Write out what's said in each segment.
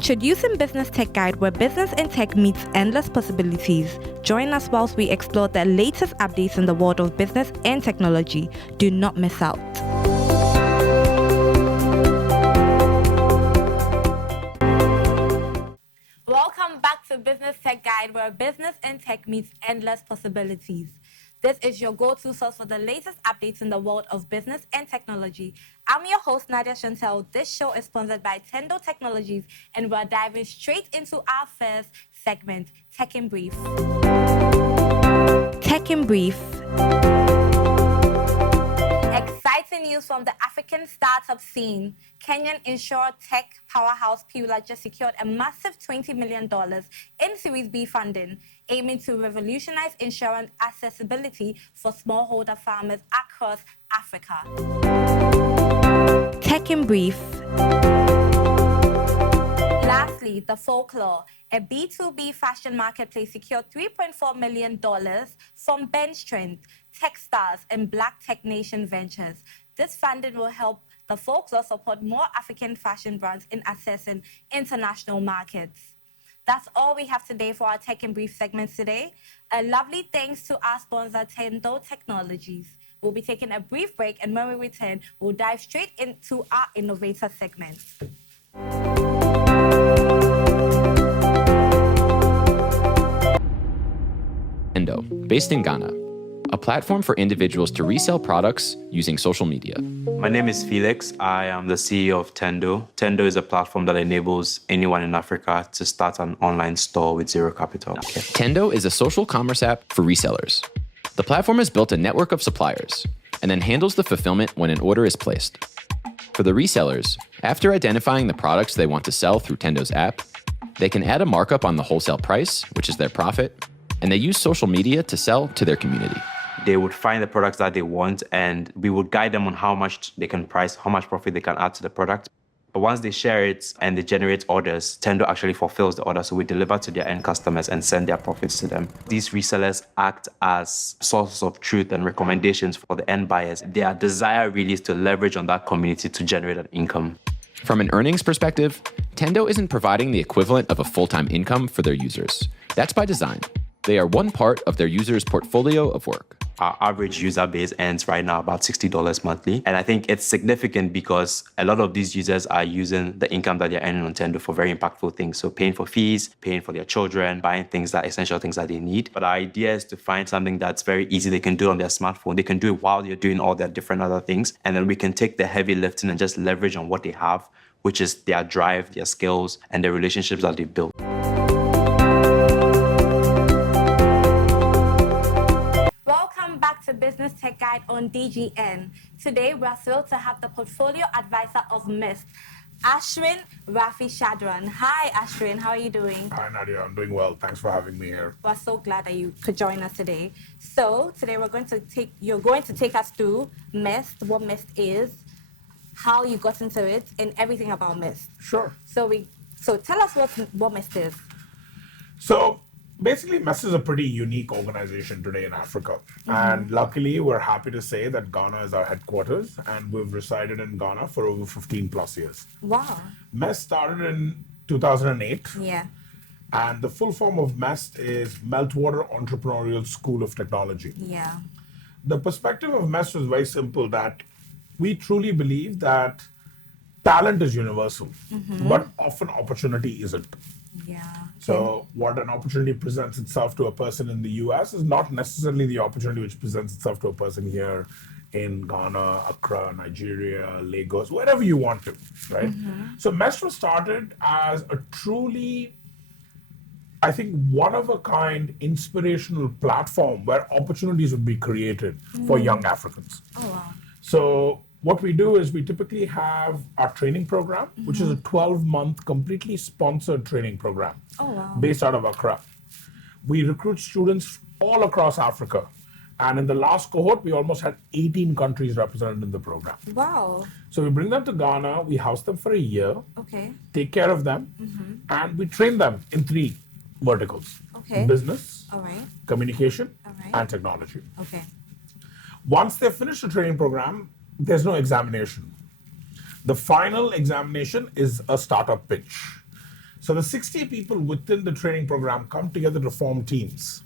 Introducing Business Tech Guide, where business and tech meets endless possibilities. Join us whilst we explore the latest updates in the world of business and technology. Do not miss out. Welcome back to Business Tech Guide, where business and tech meets endless possibilities. This is your go-to source for the latest updates in the world of business and technology. I'm your host, Nadia Chantel. This show is sponsored by Tendo Technologies, and we're diving straight into our first segment, Tech in Brief. Tech in Brief. Exciting news from the African startup scene. Kenyan insurer tech powerhouse Pula just secured a massive $20 million in Series B funding, aiming to revolutionize insurance accessibility for smallholder farmers across Africa. Tech in Brief. Lastly, The Folklore, a B2B fashion marketplace, secured $3.4 million from bench strength, Techstars, and Black Tech Nation Ventures. This funding will help The Folklore support more African fashion brands in accessing international markets. That's all we have today for our Tech in Brief segment today. A lovely thanks to our sponsor, Tendo Technologies. We'll be taking a brief break, and when we return, we'll dive straight into our innovator segment. Tendo, based in Ghana, a platform for individuals to resell products using social media. My name is Felix. I am the CEO of Tendo. Tendo is a platform that enables anyone in Africa to start an online store with zero capital. Tendo is a social commerce app for resellers. The platform has built a network of suppliers and then handles the fulfillment when an order is placed. For the resellers, after identifying the products they want to sell through Tendo's app, they can add a markup on the wholesale price, which is their profit, and they use social media to sell to their community. They would find the products that they want, and we would guide them on how much they can price, how much profit they can add to the product. But once they share it and they generate orders, Tendo actually fulfills the order, so we deliver to their end customers and send their profits to them. These resellers act as sources of truth and recommendations for the end buyers. Their desire really is to leverage on that community to generate an income. From an earnings perspective, Tendo isn't providing the equivalent of a full-time income for their users. That's by design. They are one part of their users' portfolio of work. Our average user base earns right now about $60 monthly. And I think it's significant because a lot of these users are using the income that they're earning on Tendo for very impactful things. So paying for fees, paying for their children, buying essential things that they need. But our idea is to find something that's very easy. They can do it on their smartphone. They can do it while they're doing all their different other things. And then we can take the heavy lifting and just leverage on what they have, which is their drive, their skills, and the relationships that they've built. Back to Business Tech Guide on DGN. Today, we're thrilled to have the portfolio advisor of MEST, Ashwin Ravichandran. Hi, Ashwin. How are you doing? Hi, Nadia. I'm doing well. Thanks for having me here. We're so glad that you could join us today. So today, you're going to take us through MEST, what MEST is, how you got into it, and everything about MEST. Sure. So tell us what MEST is. So basically, MEST is a pretty unique organization today in Africa. Mm-hmm. And luckily, we're happy to say that Ghana is our headquarters, and we've resided in Ghana for over 15 plus years. Wow. MEST started in 2008. Yeah. And the full form of MEST is Meltwater Entrepreneurial School of Technology. Yeah. The perspective of MEST was very simple, that we truly believe that talent is universal, mm-hmm. but often opportunity isn't. Yeah. So what an opportunity presents itself to a person in the US is not necessarily the opportunity which presents itself to a person here in Ghana, Accra, Nigeria, Lagos, wherever you want to, right? Mm-hmm. So MEST was started as a truly, I think, one-of-a-kind inspirational platform where opportunities would be created for young Africans. Oh, wow. So what we do is we typically have our training program, mm-hmm. which is a 12-month completely sponsored training program based out of Accra. We recruit students all across Africa. And in the last cohort, we almost had 18 countries represented in the program. Wow. So we bring them to Ghana, we house them for a year, take care of them, mm-hmm. and we train them in 3 verticals. Business, communication, and technology. Once they finish the training program, there's no examination. The final examination is a startup pitch. So the 60 people within the training program come together to form teams.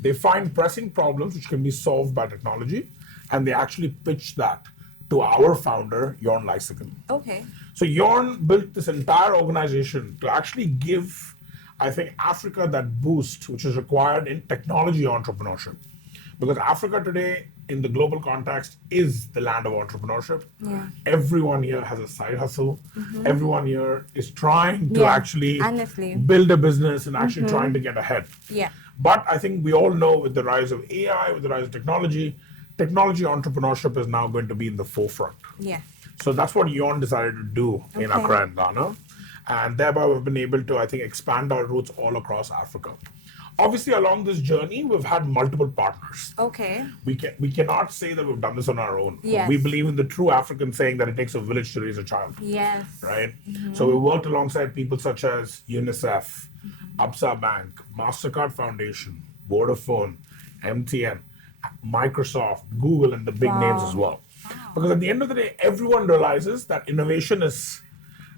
They find pressing problems which can be solved by technology, and they actually pitch that to our founder, Jorn Lysiken. Okay. So Jorn built this entire organization to actually give, I think, Africa that boost which is required in technology entrepreneurship. Because Africa today, in the global context, is the land of entrepreneurship. Yeah. Everyone here has a side hustle. Everyone here is trying to Yeah, actually honestly. build a business and actually trying to get ahead. Yeah. But I think we all know with the rise of AI, with the rise of technology entrepreneurship is now going to be in the forefront. Yeah. So that's what Yon decided to do in Okay. Accra and Ghana. And thereby we've been able to, I think, expand our roots all across Africa. Obviously, along this journey, we've had multiple partners. Okay. We cannot say that we've done this on our own. Yes. We believe in the true African saying that it takes a village to raise a child. Yes. Right? So we worked alongside people such as UNICEF, Absa Bank, MasterCard Foundation, Vodafone, MTN, Microsoft, Google, and the big names as well. Because at the end of the day, everyone realizes that innovation is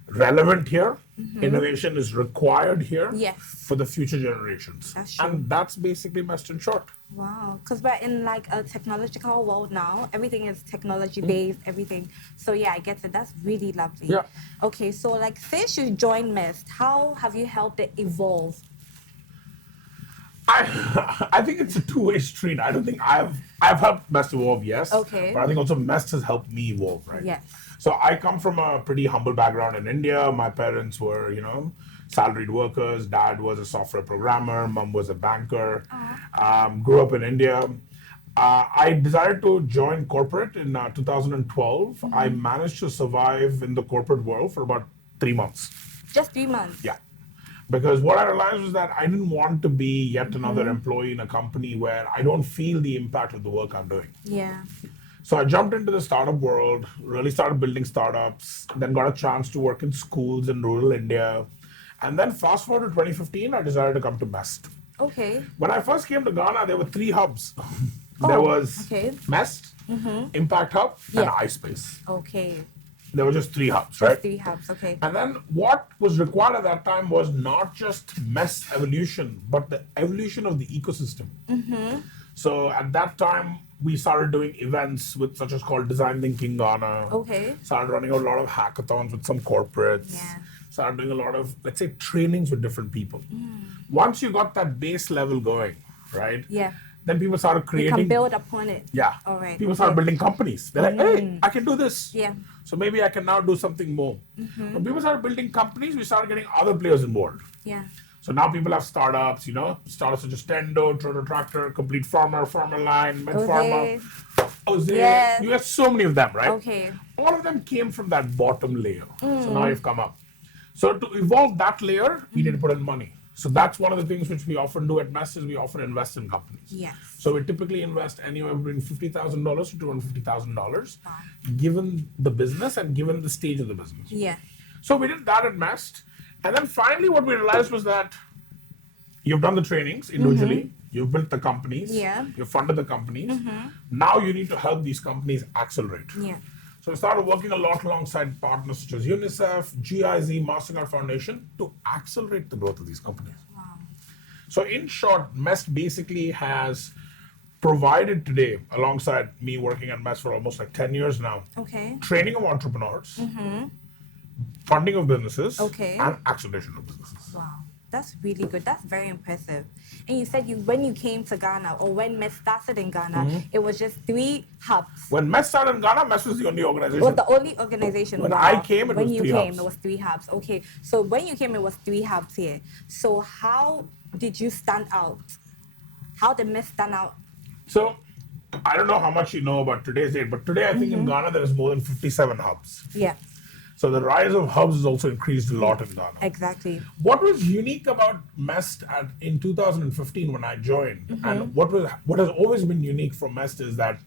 relevant here, innovation is required here Yes. for the future generations. That's true. And that's basically MEST in short. Wow, because we're in like a technological world now. Everything is technology based, everything. So yeah, I get it. That's really lovely. Yeah. Okay, so like since you joined MEST, how have you helped it evolve? I think it's a two-way street. I don't think I've helped MEST evolve, yes. Okay. But I think also MEST has helped me evolve, right? Yes. So I come from a pretty humble background in India. My parents were, salaried workers. Dad was a software programmer. Mom was a banker. Grew up in India. I decided to join corporate in 2012. I managed to survive in the corporate world for about 3 months. Just 3 months. Yeah. Because what I realized was that I didn't want to be yet another employee in a company where I don't feel the impact of the work I'm doing. Yeah. So I jumped into the startup world, really started building startups, then got a chance to work in schools in rural India. And then fast forward to 2015, I decided to come to MEST. Okay. When I first came to Ghana, there were 3 hubs. There was okay. MEST, Impact Hub, and Yeah. iSpace. Okay. There were just 3 hubs, right? 3 hubs. Okay. And then what was required at that time was not just MEST evolution, but the evolution of the ecosystem. So at that time, we started doing events with such as called Design Thinking Ghana. Okay. Started running a lot of hackathons with some corporates. Yeah. Started doing a lot of, let's say, trainings with different people. Once you got that base level going, right? Yeah. Then people started You creating. can build upon it. Yeah. All right. People started building companies. They're like, hey, I can do this. Yeah. So maybe I can now do something more. When people started building companies, we started getting other players involved. Yeah. So now people have startups, startups such as Tendo, Troto Tractor, Complete Farmer, Farmer Line, Med Okay. Pharma, Jose. Yes. You have so many of them, right? Okay. All of them came from that bottom layer. So now you've come up. So to evolve that layer, we need to put in money. So that's one of the things which we often do at MEST is we often invest in companies. Yes. So we typically invest anywhere between $50,000 to $250,000, given the business and given the stage of the business. Yeah. So we did that at MEST. And then finally what we realized was that you've done the trainings individually, you've built the companies, Yeah. you've funded the companies. Now you need to help these companies accelerate. Yeah. So we started working a lot alongside partners such as UNICEF, GIZ, MasterCard Foundation to accelerate the growth of these companies. Wow. So in short, MEST basically has provided today, alongside me working at MEST for almost like 10 years now, Okay. training of entrepreneurs, funding of businesses, Okay. and acceleration of businesses. Wow. That's really good. That's very impressive. And you said when you came to Ghana or when MEST started in Ghana, it was just 3 hubs. When MEST started in Ghana, MEST was the only It organization. was the only organization. When wow. I came, it when was you 3 came, hubs. it was 3 hubs. Okay. So when you came, it was 3 hubs here. So how did you stand out? How did MEST stand out? So I don't know how much you know about today's date, but today I think in Ghana there is more than 57 hubs. Yeah. So the rise of hubs has also increased a lot in Ghana. Exactly. What was unique about MEST in 2015 when I joined, and what has always been unique from MEST is that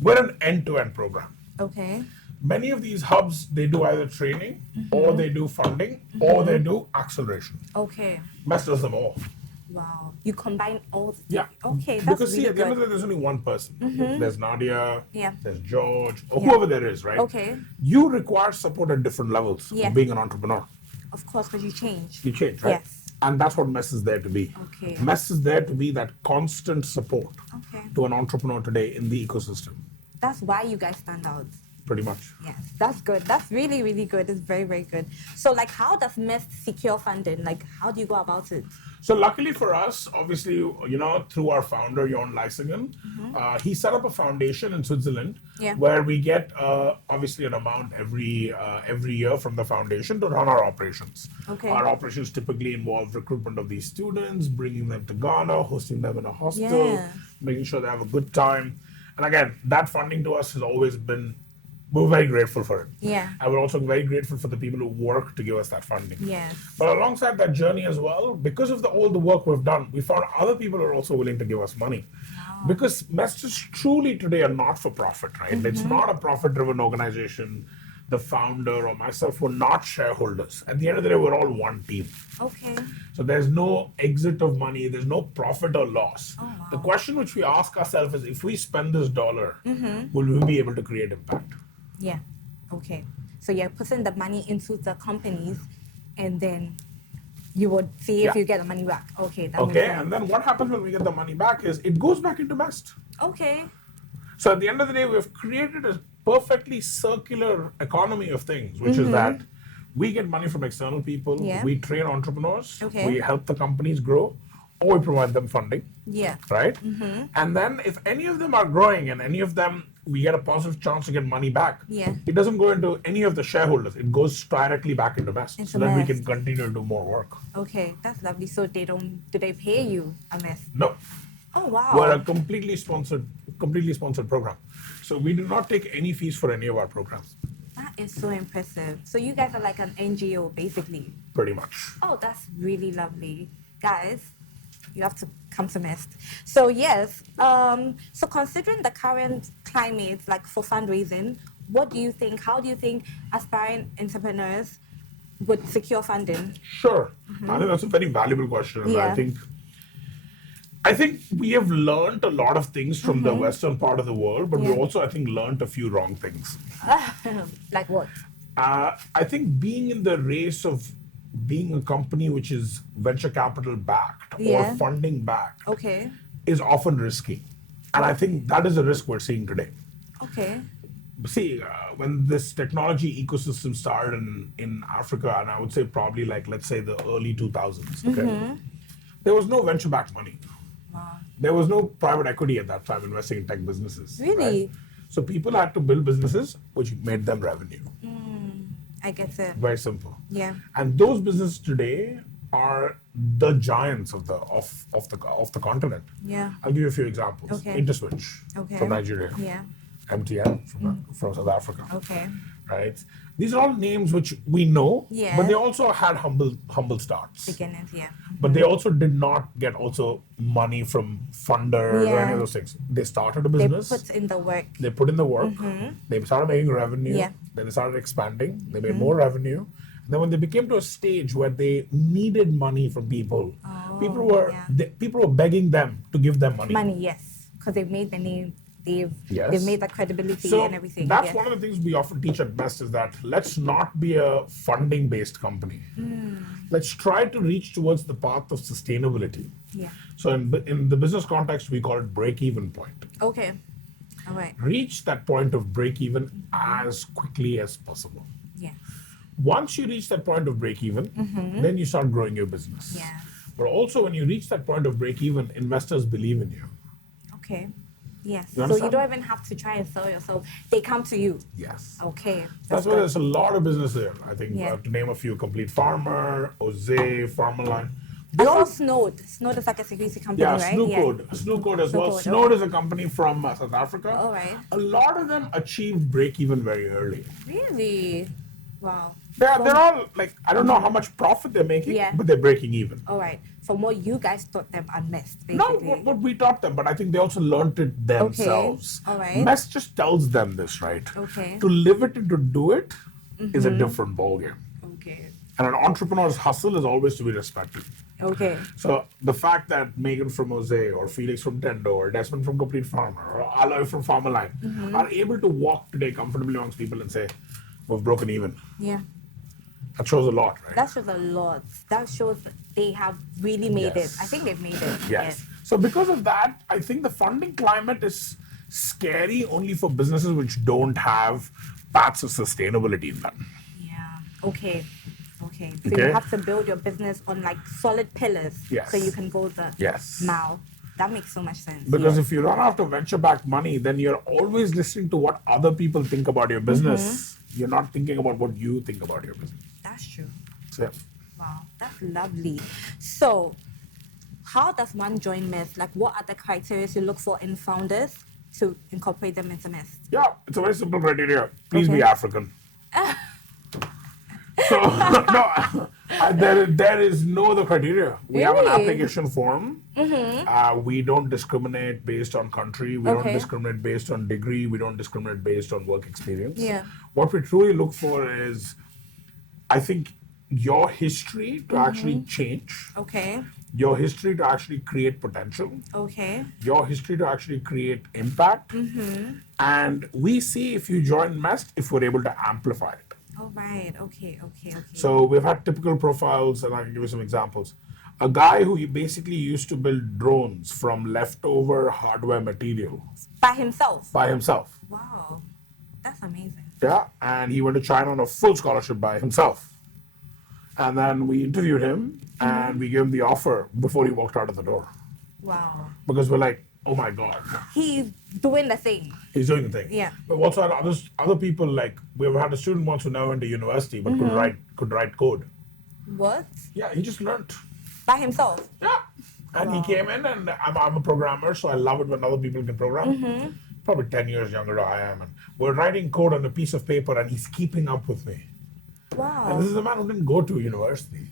we're an end-to-end program. Okay. Many of these hubs, they do either training, or they do funding, or they do acceleration. Okay. MEST does them all. Wow. You combine all. Yeah. Okay. That's Because see, really at the end of good. the day, there's only one person. There's Nadia, Yeah. there's George, or Yeah. whoever there is, right? Okay. You require support at different levels Yeah. of being an entrepreneur. Of course, because you change. You change, right? Yes. And that's what MEST is there to be. Okay. MEST is there to be that constant support Okay. to an entrepreneur today in the ecosystem, That's why you guys stand out. pretty much. Yes, that's good. That's really, really good. It's very, very good. So, like, how does MEST secure funding? Like, how do you go about it? So luckily for us, obviously, through our founder, Jon Leisingen, he set up a foundation in Switzerland Yeah. where we get obviously an amount every year from the foundation to run our operations. Okay. Our operations typically involve recruitment of these students, bringing them to Ghana, hosting them in a hostel, Yeah. making sure they have a good time. And again, that funding to us has always been, we're very grateful for it. Yeah. And we're also very grateful for the people who work to give us that funding. Yes. But alongside that journey as well, because of all the work we've done, we found other people are also willing to give us money. Because MEST is truly today a not-for-profit, right? It's not a profit-driven organization. The founder or myself were not shareholders. At the end of the day, we're all one team. Okay. So there's no exit of money, there's no profit or loss. wow. The question which we ask ourselves is, if we spend this dollar, will we be able to create impact? Yeah. Okay. So you're putting the money into the companies, and then you would see if Yeah. you get the money back. Okay. That makes Okay, sense. and then what happens when we get the money back is it goes back into MEST. Okay. So at the end of the day, we've created a perfectly circular economy of things, which is that we get money from external people, Yeah. we train entrepreneurs, Okay. we help the companies grow, or we provide them funding, Yeah. right? And then if any of them are growing and any of them we get a positive chance to get money back, Yeah. it doesn't go into any of the shareholders. It goes directly back into MEST, Into so that we MEST. can continue to do more work. Okay. That's lovely. So do they pay you a mess? No, Oh wow. we're a completely sponsored program. So we do not take any fees for any of our programs, That is so impressive. So you guys are like an NGO basically. pretty much. Oh, that's really lovely. Guys, you have to come to MEST. So yes, so considering the current climate, like for fundraising, what do you think, how do you think aspiring entrepreneurs would secure funding? Sure. I think that's a very valuable question. And Yeah. I think we have learned a lot of things from the Western part of the world, but we Yeah. also, I think, learned a few wrong things. Like what? I think being in the race of being a company which is venture capital backed or Yeah. funding backed Okay. is often risky. And I think that is a risk we're seeing today. Okay. See, when this technology ecosystem started in Africa, and I would say probably like, let's say the early 2000s, okay? There was no venture backed money. Wow. There was no private equity at that time investing in tech businesses. Really? right? So people had to build businesses which made them revenue. I get it. Very simple. Yeah. And those businesses today are the giants of the continent. Yeah. I'll give you a few examples. Okay. Interswitch Okay. from Nigeria. Yeah. MTN from South Africa. Okay. Right? These are all names which we know, Yeah. but they also had humble starts. Beginnings, yeah. But they also did not get also money from funders or any Yeah. of those things. They started a They business. put in the work. They put in the work. They started making revenue. Yeah. Then they started expanding. They made more revenue. And then when they became to a stage where they needed money from people, people were begging them to give them money. Money, yes. Because they've made the name, they've Yes. made the credibility So and everything. that's yes. one of the things we often teach at MEST is that let's not be a funding-based company. Let's try to reach towards the path of sustainability. Yeah. So in the business context, we call it break-even point. Okay. All right. Reach that point of break-even as quickly as possible. Yeah. Once you reach that point of break-even, then you start growing your business. Yeah. But also when you reach that point of break-even, investors believe in you. Okay. Yes. You So you understand? don't even have to try and sell yourself. They come to you. Yes. Okay. That's why good. there's a lot of business there. I think Yeah. to name a few, Complete Farmer, Ose, Farmerline. I They saw all, Snowed. Snowed is like a security company, yeah, right? Snowcode as well. Snowcode, Snowed okay. is a company from South Africa. All right. A lot of them achieved break-even very early. Really? Wow. They're all like, I don't know how much profit they're making, Yeah. but they're breaking even. All right. From what you guys taught them on MEST, Not basically. what we taught them, but I think they also learned it themselves. All right. MEST just tells them this, right? Okay. To live it and to do it is a different ballgame. Okay. And an entrepreneur's hustle is always to be respected. Okay. So the fact that Megan from Jose or Felix from Tendo or Desmond from Complete Farmer or Aloy from Farmerline are able to walk today comfortably amongst people and say, we've broken even. Yeah. That shows a lot, right? That shows a lot. That shows they have really made it. Yes. I think they've made it. Yes. So because of that, I think the funding climate is scary only for businesses which don't have paths of sustainability in them. Yeah. Okay. So Okay. you have to build your business on like solid pillars. Yes. So you can go the Yes. mile. That makes so much sense. Because yeah. if you run after venture-backed money, then you're always listening to what other people think about your business. You're not thinking about what you think about your business. That's true. So, yeah. Wow, that's lovely. So, how does one join MEST? Like, what are the criteria you look for in founders to incorporate them into MEST? Yeah, it's a very simple criteria. Please be Okay. African. So no, there is no other criteria. We have an Really? application form. We don't discriminate based on country. We don't Okay. discriminate based on degree. We don't discriminate based on work experience. Yeah. What we truly look for is, I think, your history to actually change, Okay. your history to actually create potential, Okay. your history to actually create impact. And we see if you join MEST, if we're able to amplify it. All right. Okay. So we've had typical profiles, and I can give you some examples. A guy who basically used to build drones from leftover hardware material By himself. by himself. Wow. That's amazing. Yeah, and he went to China on a full scholarship by himself. And then we interviewed him, and we gave him the offer before he walked out of the door. Wow. Because we're like, oh my God, He's doing the thing. he's doing the thing. Yeah. But we also had other people, like we've had a student once who never went to university but could write code. What? Yeah, he just learned. By himself. Yeah. And he came in, and I'm a programmer, so I love it when other people can program. Probably 10 years younger than I am. And we're writing code on a piece of paper, and he's keeping up with me. And Wow. this is a man who didn't go to university.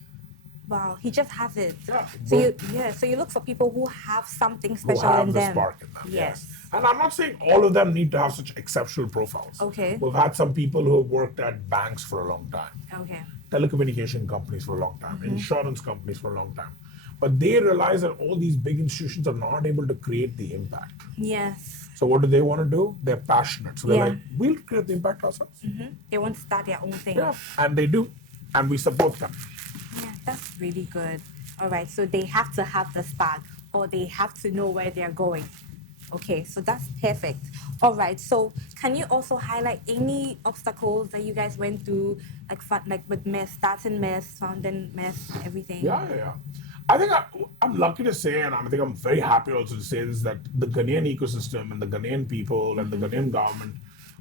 Wow. He just has it. Yeah. So you look for people who have something Who special have in the them. spark in them. Yes. And I'm not saying all of them need to have such exceptional profiles. Okay. We've had some people who have worked at banks for a long time, Okay. telecommunication companies for a long time, insurance companies for a long time. But they realize that all these big institutions are not able to create the impact. Yes. So what do they want to do? They're passionate. So they're Yeah. like, we'll create the impact ourselves. They want to start their own thing. Yeah, and they do. And we support them. Yeah, that's really good. All right, so they have to have the spark, or they have to know where they're going. Okay, so that's perfect. All right, so can you also highlight any obstacles that you guys went through, like with MEST, starting MEST, founding MEST, everything? Yeah. I think I'm lucky to say, and I think I'm very happy also to say this, that the Ghanaian ecosystem and the Ghanaian people and the Ghanaian government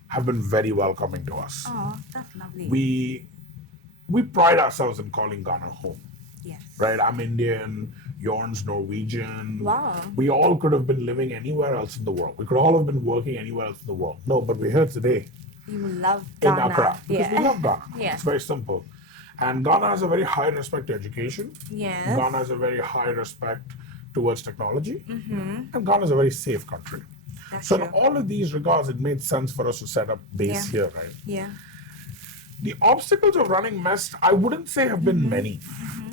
have been very welcoming to us. Oh, that's lovely. We pride ourselves in calling Ghana home, Yes. right? I'm Indian, Jorn's Norwegian. Wow. We all could have been living anywhere else in the world. We could all have been working anywhere else in the world. No, but we're here today You love in Ghana. Accra because we love Ghana. Yeah. It's very simple. And Ghana has a very high respect to education. Yes. Ghana has a very high respect towards technology. And Ghana is a very safe country. That's So true. in all of these regards, it made sense for us to set up base Yeah. here, right? Yeah. The obstacles of running MEST, I wouldn't say have been many.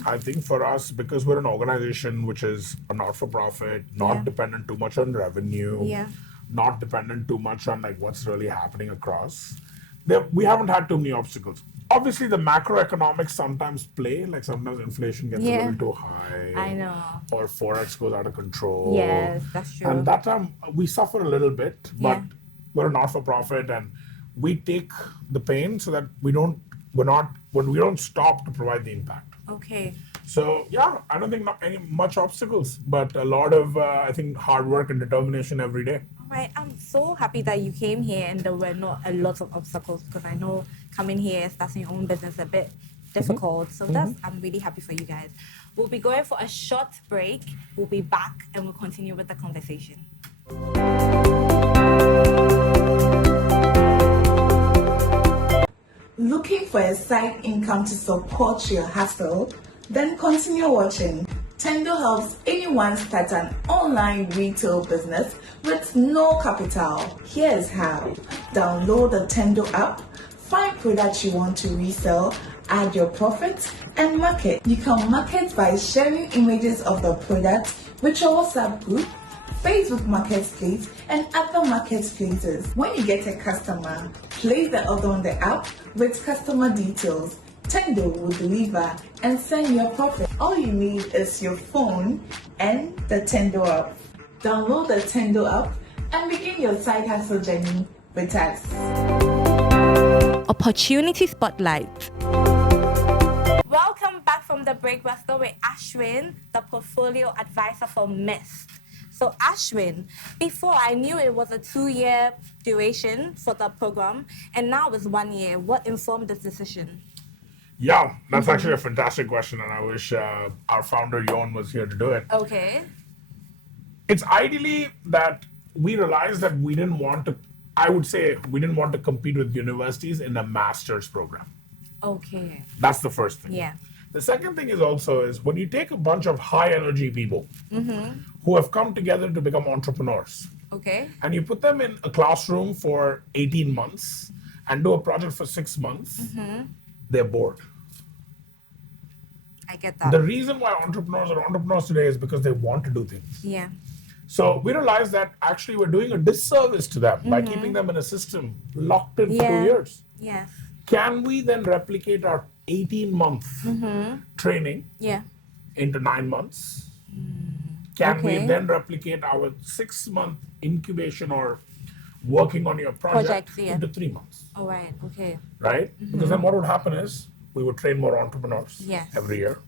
I think for us, because we're an organization which is a not-for-profit, not Yeah. dependent too much on revenue, Yeah. not dependent too much on like what's really happening across, we haven't had too many obstacles. Obviously, the macroeconomics sometimes play, like sometimes inflation gets a Yeah. little too high. I know. Or Forex goes out of control. Yes, that's true. And that time we suffer a little bit, but Yeah. we're a not-for-profit and we take the pain so that we don't stop to provide the impact. Okay. So yeah, I don't think much obstacles, but a lot of I think hard work and determination every day. All right, I'm so happy that you came here and there were not a lot of obstacles, because I know coming here, starting your own business, a bit difficult. So I'm really happy for you guys. We'll be going for a short break. We'll be back and we'll continue with the conversation. Looking for a side income to support your hustle? Then continue watching. Tendo helps anyone start an online retail business with no capital. Here's how. Download the Tendo app, find products you want to resell, add your profits, and market. You can market by sharing images of the product with your WhatsApp group, Facebook Marketplace, and other marketplaces. When you get a customer, place the order on the app with customer details. Tendo will deliver and send your profit. All you need is your phone and the Tendo app. Download the Tendo app and begin your side hustle journey with us. Opportunity Spotlight. Welcome back from the break. We're still with Ashwin, the portfolio advisor for MEST. So Ashwin, before I knew it was a 2-year duration for the program, and now it's 1 year. What informed this decision? Yeah, that's actually a fantastic question, and I wish our founder, Yon, was here to do it. Okay. It's ideally that we realized that we didn't want to, I would say, we didn't want to compete with universities in a master's program. Okay. That's the first thing. Yeah. The second thing is when you take a bunch of high energy people who have come together to become entrepreneurs, Okay. and you put them in a classroom for 18 months and do a project for 6 months, they're bored. I get that. The reason why entrepreneurs are entrepreneurs today is because they want to do things. Yeah. So we realized that actually we're doing a disservice to them by keeping them in a system locked in for 2 years. Yes. Can we then replicate our 18-month training Yeah. into 9 months? Can we Okay. then replicate our 6-month incubation or working on your project Projects, yeah. into 3 months? All right. Okay. Right? Because then what would happen is we would train more entrepreneurs Yes. every year.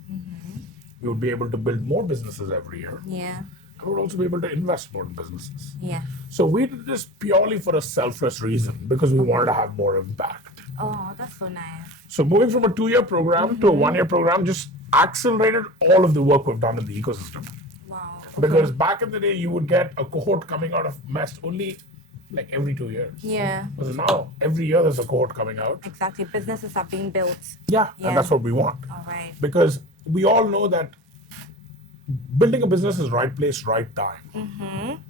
We would be able to build more businesses every year. Yeah. And we would also be able to invest more in businesses. Yeah. So we did this purely for a selfless reason because we wanted to have more impact. Oh, that's so nice. So moving from a 2-year program to a 1-year program just accelerated all of the work we've done in the ecosystem. Wow. Because back in the day, you would get a cohort coming out of MEST only like every 2 years. Yeah. Because now, every year there's a cohort coming out. Exactly. Businesses are being built. Yeah, Yeah. and that's what we want. All right. Because we all know that building a business is right place, right time.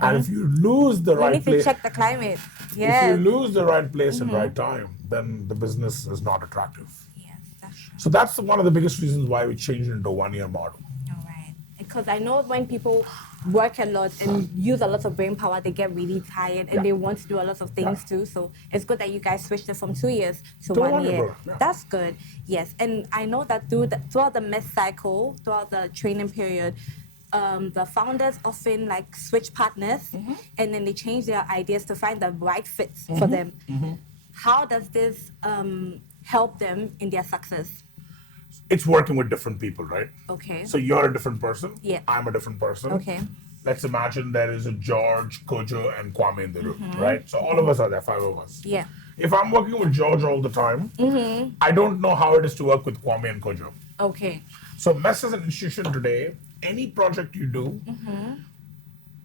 And if you lose the We right need to place, check the climate. if Yes. you lose the right place and right time, then the business is not attractive. Yes, that's true. So that's one of the biggest reasons why we changed it into a 1-year model. All right. Because I know when people work a lot and use a lot of brain power, they get really tired and Yeah. they want to do a lot of things Yeah. too. So it's good that you guys switched it from 2 years to To a 1 1-year year. program, yeah. That's good. Yes. And I know that throughout the MEST cycle, throughout the training period, the founders often like switch partners and then they change their ideas to find the right fits for them. How does this help them in their success? It's working with different people, right? Okay. So you're a different person. Yeah. I'm a different person. Okay. Let's imagine there is a George, Kojo, and Kwame in the room, right? So all of us are there, 5 of us. Yeah. If I'm working with George all the time, I don't know how it is to work with Kwame and Kojo. Okay. So MEST as an institution today, any project you do,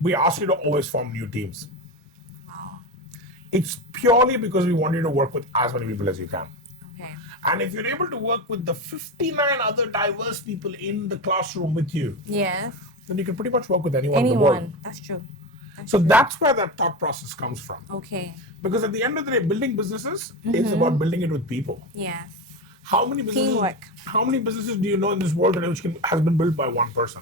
we ask you to always form new teams. It's purely because we want you to work with as many people as you can. Okay. And if you're able to work with the 59 other diverse people in the classroom with you, Yes. then you can pretty much work with anyone in the world. Anyone. That's true. So that's where that thought process comes from. Okay. Because at the end of the day, building businesses is about building it with people. Yes. How many businesses? Teamwork. How many businesses do you know in this world today which has been built by one person?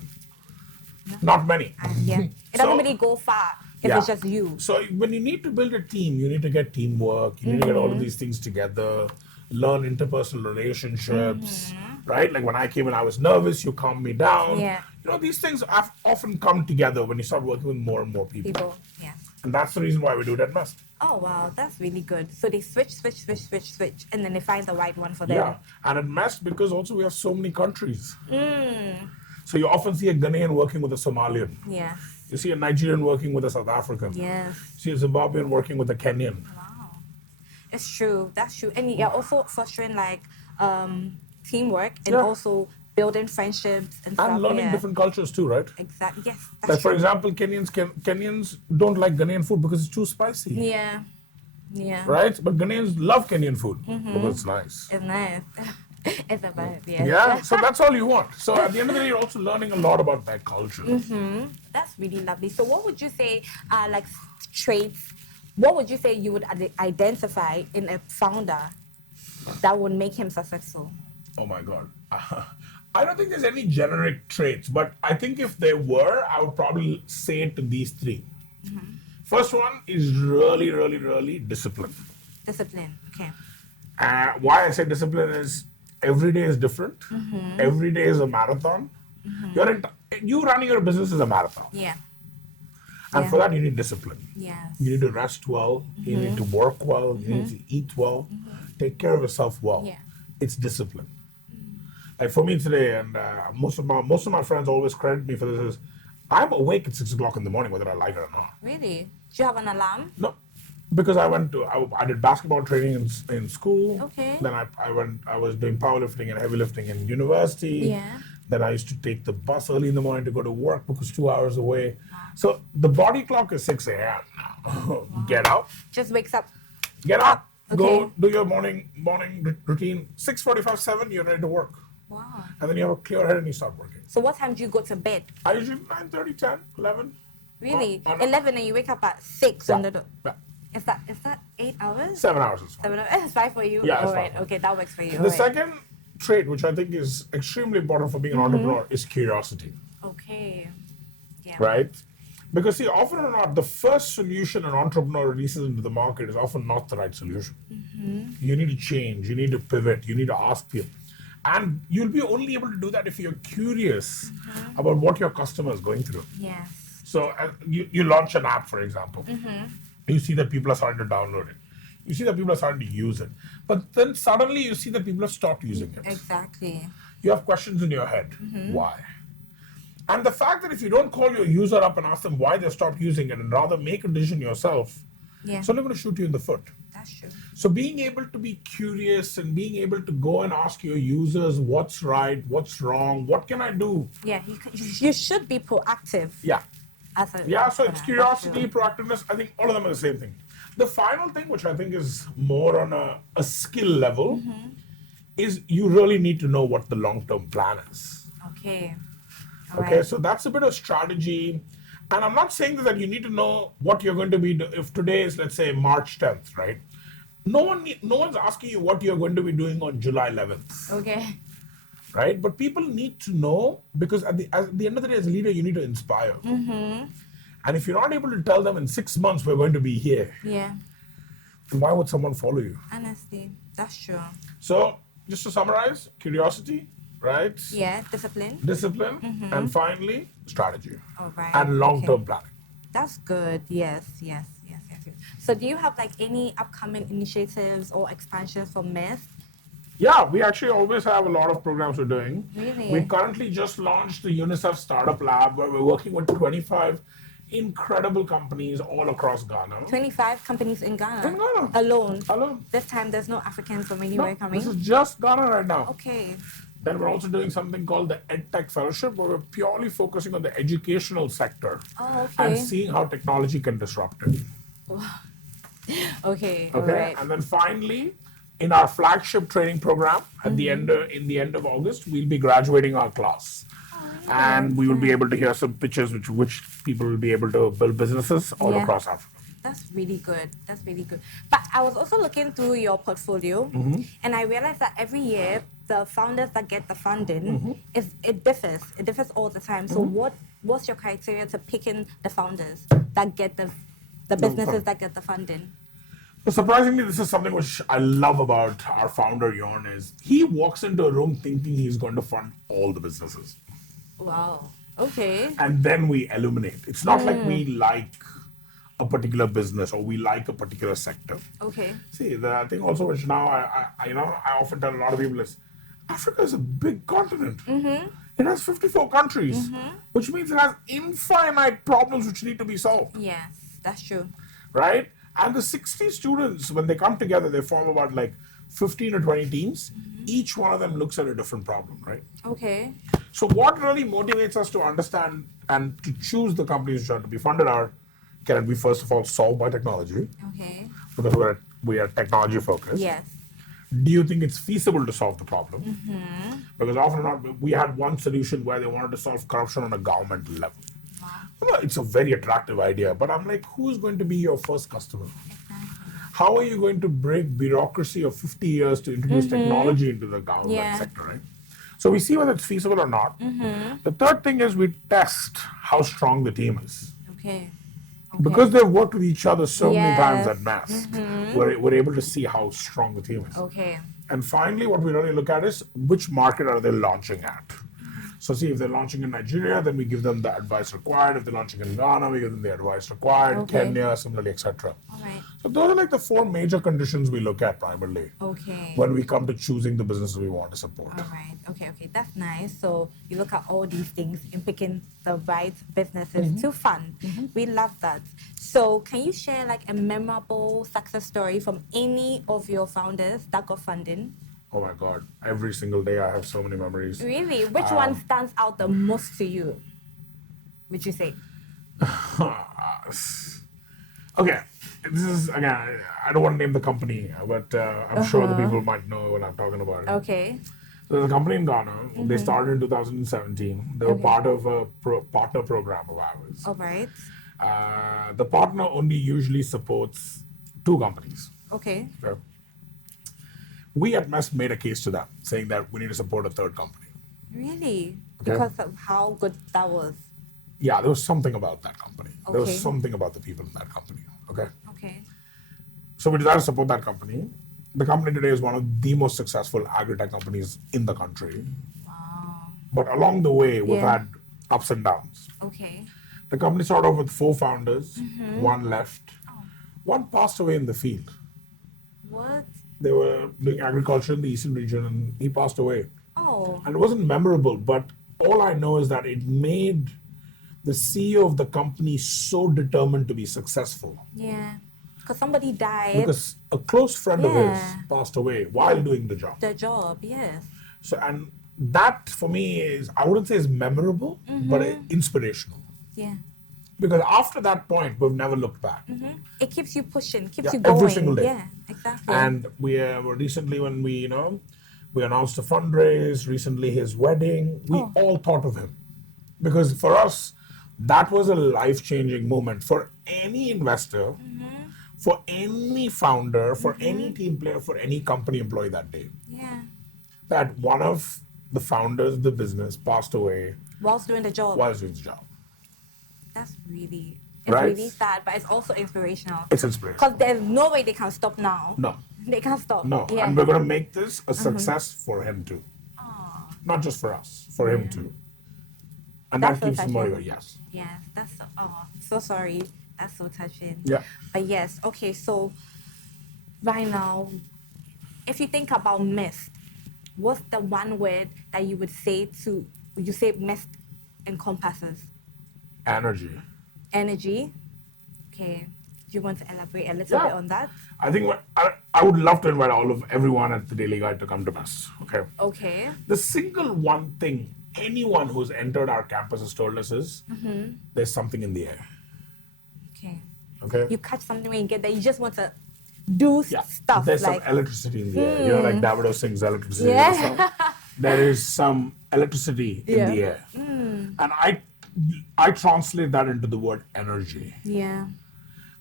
Not many. Yeah. It doesn't really go far if it's just you. So when you need to build a team, you need to get teamwork. You need to get all of these things together. Learn interpersonal relationships, right? Like when I came in, I was nervous. You calmed me down. Yeah. You know, these things often come together when you start working with more and more people. People. Yes. And that's the reason why we do it at MEST. Oh wow, that's really good. So they switch, and then they find the right one for them. Yeah. And at MEST, because also we have so many countries. So you often see a Ghanaian working with a Somalian. Yeah. You see a Nigerian working with a South African. Yes. You see a Zimbabwean working with a Kenyan. It's true. That's true. And you're also fostering like teamwork and Yeah. also building friendships and stuff. And learning yeah. different cultures too, right? Exactly. Yes. That's Like for true. example, Kenyans don't like Ghanaian food because it's too spicy, Yeah. Yeah. right? But Ghanaians love Kenyan food because it's nice. It's nice. It's a vibe. Yeah. Yeah, so that's all you want. So at the end of the day, you're also learning a lot about their culture. That's really lovely. So what would you say are like traits? What would you say you would identify in a founder that would make him successful? Oh my God. I don't think there's any generic traits, but I think if there were, I would probably say it to these three. First one is really discipline. Discipline. Okay. Why I say discipline is every day is different. Every day is a marathon. You running your business is a marathon. Yeah. And Yeah. for that, you need discipline. Yes. You need to rest well. You need to work well. You need to eat well. Take care of yourself well. Yeah. It's discipline. Like for me today, and most of my friends always credit me for this. Is I'm awake at 6 o'clock in the morning, whether I like it or not. Really? Do you have an alarm? No, because I did basketball training in school. Okay. Then I was doing powerlifting and heavy lifting in university. Yeah. Then I used to take the bus early in the morning to go to work because 2 hours away. So the body clock is 6 a.m. now. Get up. Just wakes up. Get up. Okay. Go do your morning routine. 6:45, 7, you're ready to work. Wow. And then you have a clear head and you start working. So what time do you go to bed? I usually 9:30, 10, 11. Really? Oh, 11 and you wake up at 6 Yeah. on the Yeah. Is that 8 hours? 7 hours is fine. 7 hours? It's fine for you? Yeah, it's All right. fine. Okay, that works for you. The All right. second trait, which I think is extremely important for being an entrepreneur, is curiosity, Okay. Yeah. right? Because see, often or not, the first solution an entrepreneur releases into the market is often not the right solution. You need to change, you need to pivot, you need to ask people. And you'll be only able to do that if you're curious about what your customer is going through. Yes. So you launch an app, for example. You see that people are starting to download it. You see that people are starting to use it. But then suddenly you see that people have stopped using it. Exactly. You have questions in your head. Why? And the fact that if you don't call your user up and ask them why they stopped using it and rather make a decision yourself, Yeah. it's only going to shoot you in the foot. That's true. So being able to be curious and being able to go and ask your users what's right, what's wrong, what can I do? Yeah. You should be proactive. Yeah. As a Yeah, so it's that's curiosity, true. proactiveness. I think all of them are the same thing. The final thing, which I think is more on a skill level, is you really need to know what the long-term plan is. Okay. All Okay, right. so that's a bit of strategy. And I'm not saying that you need to know what you're going to be, if today is, let's say, March 10th, right? No one's asking you what you're going to be doing on July 11th, Okay. right? But people need to know because at the end of the day, as a leader, you need to inspire. And if you're not able to tell them in 6 months we're going to be here, Yeah. then why would someone follow you? Honestly, that's true. So just to summarize, curiosity, right? Yeah. Discipline. Discipline, and finally, strategy All right. and long-term Okay. planning. That's good. Yes. So do you have like any upcoming initiatives or expansions for MEST? Yeah, we actually always have a lot of programs we're doing. Really? We currently just launched the UNICEF Startup Lab where we're working with 25 incredible companies all across Ghana. 25 companies in Ghana. In Ghana. Alone. Alone. This time there's no Africans from No, anywhere coming. this is just Ghana right now. Okay. Then we're also doing something called the EdTech Fellowship where we're purely focusing on the educational sector Oh, and okay. seeing how technology can disrupt it. Okay. All Okay, right. and then finally, in our flagship training program, at the end in the end of August, we'll be graduating our class, and we will be able to hear some pitches which people will be able to build businesses all Yeah. across Africa. That's really good. That's really good. But I was also looking through your portfolio, and I realized that every year the founders that get the funding it differs. It differs all the time. So what's your criteria to picking the founders that get the businesses that get the funding? So surprisingly, this is something which I love about our founder Jorn is he walks into a room thinking he's going to fund all the businesses, Wow. Okay. and then we illuminate. It's not like we like a particular business or we like a particular sector. Okay. See, the thing also which now I often tell a lot of people is Africa is a big continent. It has 54 countries, which means it has infinite problems which need to be solved, Yes, that's true. right? And the 60 students, when they come together, they form about like 15 or 20 teams. Each one of them looks at a different problem, right? Okay. So what really motivates us to understand and to choose the companies which are to be funded are, can it be first of all solved by technology? Okay. Because we are technology focused. Yes. Do you think it's feasible to solve the problem? Because often or not, we had one solution where they wanted to solve corruption on a government level. Well, it's a very attractive idea, but I'm like, who's going to be your first customer? How are you going to break bureaucracy of 50 years to introduce technology into the government Yeah. sector, right? So we see whether it's feasible or not. The third thing is we test how strong the team is. Okay. Because they've worked with each other so many times Yes. at mass, we're able to see how strong the team is. Okay. And finally, what we really look at is which market are they launching at. So see, if they're launching in Nigeria, then we give them the advice required. If they're launching in Ghana, we give them the advice required. Okay. Kenya, similarly, etc. All right. So those are like the 4 major conditions we look at primarily Okay. when we come to choosing the businesses we want to support. All right. Okay. That's nice. So you look at all these things in picking the right businesses to fund. We love that. So can you share like a memorable success story from any of your founders that got funding? Oh my God. Every single day I have so many memories. Really? Which one stands out the most to you, would you say? Okay. This is, again, I don't want to name the company, but I'm sure the people might know what I'm talking about. Okay. So there's a company in Ghana. They started in 2017. They were part of a partner program of ours. All right. The partner only usually supports 2 companies. Okay. Okay? We at MEST made a case to them, saying that we need to support a 3rd company. Really? Okay. Because of how good that was. Yeah, there was something about that company. There Okay. was something about the people in that company. Okay. Okay. So we decided to support that company. The company today is one of the most successful agri-tech companies in the country. Wow. But along the way, we've Yeah. had ups and downs. Okay. The company started off with 4 founders. 1 left. Oh. 1 passed away in the field. What? They were doing agriculture in the eastern region and he passed away. Oh. And it wasn't memorable, but all I know is that it made the CEO of the company so determined to be successful. Yeah. Because somebody died. Because a close friend of his Yeah. passed away while doing the job. The job, yes. So, and that for me is, I wouldn't say is memorable, but inspirational. Yeah. Because after that point, we've never looked back. It keeps you pushing, keeps Yeah, you going. every single day. Yeah, exactly. And we were recently, when we, we announced a fundraise, recently his wedding, we all thought of him. Because for us, that was a life-changing moment for any investor, for any founder, for any team player, for any company employee that day. yeah. That one of the founders of the business passed away Whilst doing the job. while doing the job. That's really, Right. really sad, but it's also inspirational. It's inspirational. Because there's no way they can stop now. No, They can't stop. no. Yeah. And we're going to make this a success for him too. Not just for us, for him too. And That's that so keeps him touching. motivated, yes. Yes, that's so, so sorry. That's so touching. Yeah. But yes, okay, so right now, if you think about MEST, what's the one word that you would say MEST encompasses? Energy. Energy. Okay. Do you want to elaborate a little bit on that? I think I would love to invite everyone at the Daily Guide to come to MEST. Okay. Okay. The single one thing anyone who's entered our campus has told us is there's something in the air. Okay. Okay. You catch something when you get there, you just want to do stuff. There's like, some electricity in the air. You know, like Davido sings electricity. Yeah. There is some electricity in the air. And I translate that into the word energy. yeah.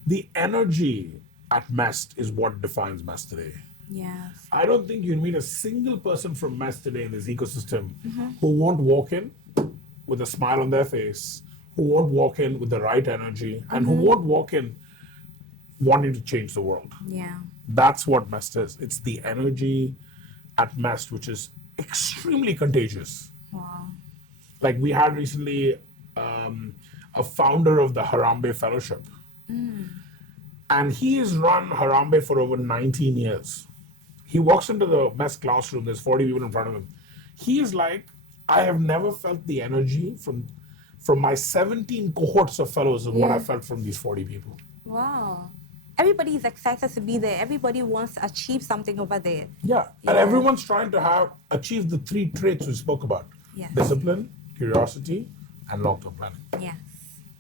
The energy at MEST is what defines MEST today. Yes. I don't think you'll meet a single person from MEST today in this ecosystem who won't walk in with a smile on their face, who won't walk in with the right energy, and who won't walk in wanting to change the world. Yeah. That's what MEST is. It's the energy at MEST, which is extremely contagious. Wow. Like we had recently a founder of the Harambe Fellowship. And he has run Harambe for over 19 years. He walks into the MEST classroom, there's 40 people in front of him. He is like, I have never felt the energy from my 17 cohorts of fellows of what I felt from these 40 people. Wow. Everybody is excited to be there. Everybody wants to achieve something over there. Yeah. And everyone's trying to achieve the 3 traits we spoke about. Yes. Discipline, curiosity, and long-term planning. Yes.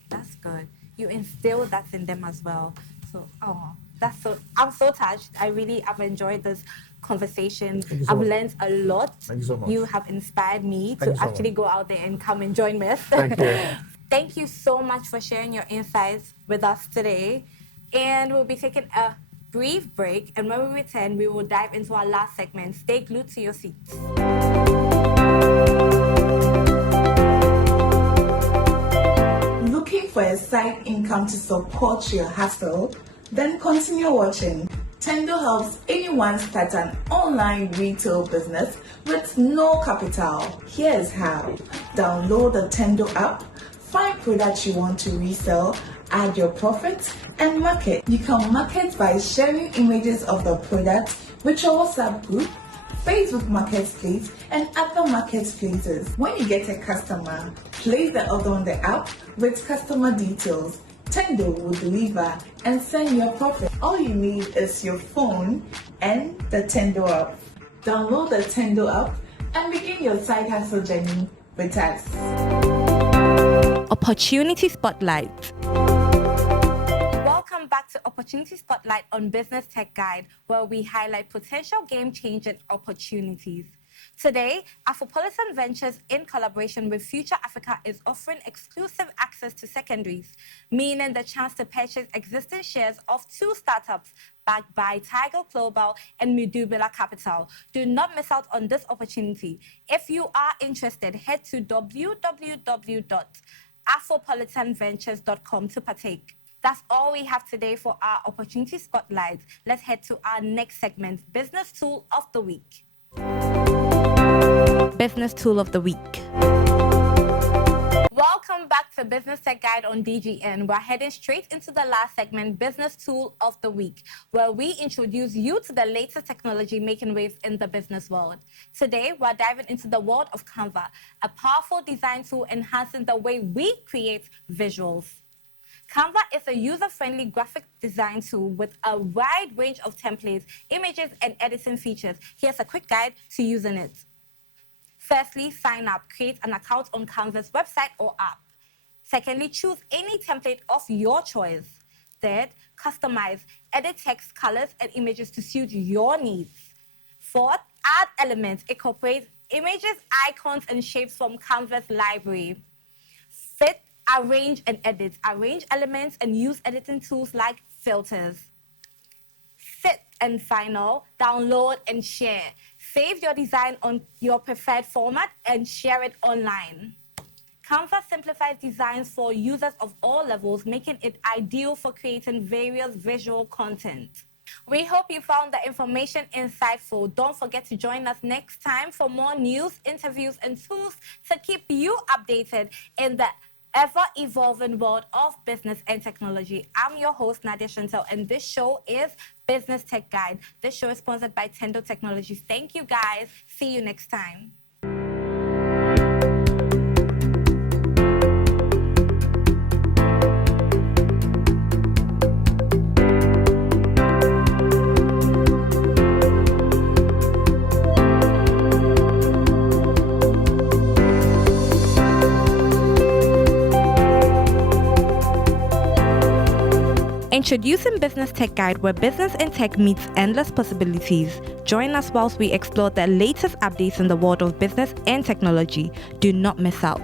That's good. You instill that in them as well. So, I'm so touched. I've enjoyed this conversation. you so I've much. learned a lot. Thank you so much. You have inspired me Thank you to so actually much. go out there and come and join MEST. Thank you. Thank you so much for sharing your insights with us today. And we'll be taking a brief break. And when we return, we will dive into our last segment. Stay glued to your seats. Looking for a side income to support your hustle? Then continue watching. Tendo helps anyone start an online retail business with no capital. Here's how. Download the Tendo app, find products you want to resell, add your profits, and market. You can market by sharing images of the product with your WhatsApp group, Facebook Marketplace, and other marketplaces. When you get a customer, place the order on the app with customer details. Tendo will deliver and send your profit. All you need is your phone and the Tendo app. Download the Tendo app and begin your side hustle journey with us. Opportunity Spotlight. Welcome back to Opportunity Spotlight on Business Tech Guide, where we highlight potential game-changing opportunities. Today, Afropolitan Ventures, in collaboration with Future Africa, is offering exclusive access to secondaries, meaning the chance to purchase existing shares of 2 startups backed by Tiger Global and Medubila Capital. Do not miss out on this opportunity. If you are interested, head to www.afropolitanventures.com to partake. That's all we have today for our Opportunity Spotlight. Let's head to our next segment, Business Tool of the Week. Business Tool of the Week. Welcome back to Business Tech Guide on DGN. We're heading straight into the last segment, Business Tool of the Week, where we introduce you to the latest technology making waves in the business world. Today, we're diving into the world of Canva, a powerful design tool enhancing the way we create visuals. Canva is a user-friendly graphic design tool with a wide range of templates, images, and editing features. Here's a quick guide to using it. Firstly, sign up. Create an account on Canva's website or app. Secondly, choose any template of your choice. Third, customize. Edit text, colors, and images to suit your needs. Fourth, add elements. Incorporate images, icons, and shapes from Canva's library. Fifth, arrange and edit. Arrange elements and use editing tools like filters. Sixth and final, download and share. Save your design on your preferred format and share it online. Canva simplifies designs for users of all levels, making it ideal for creating various visual content. We hope you found the information insightful. Don't forget to join us next time for more news, interviews, and tools to keep you updated in the ever-evolving world of business and technology. I'm your host, Nadia Chantel, and this show is Business Tech Guide. This show is sponsored by Tendo Technologies. Thank you, guys. See you next time. Introducing Business Tech Guide, where business and tech meets endless possibilities. Join us whilst we explore the latest updates in the world of business and technology. Do not miss out.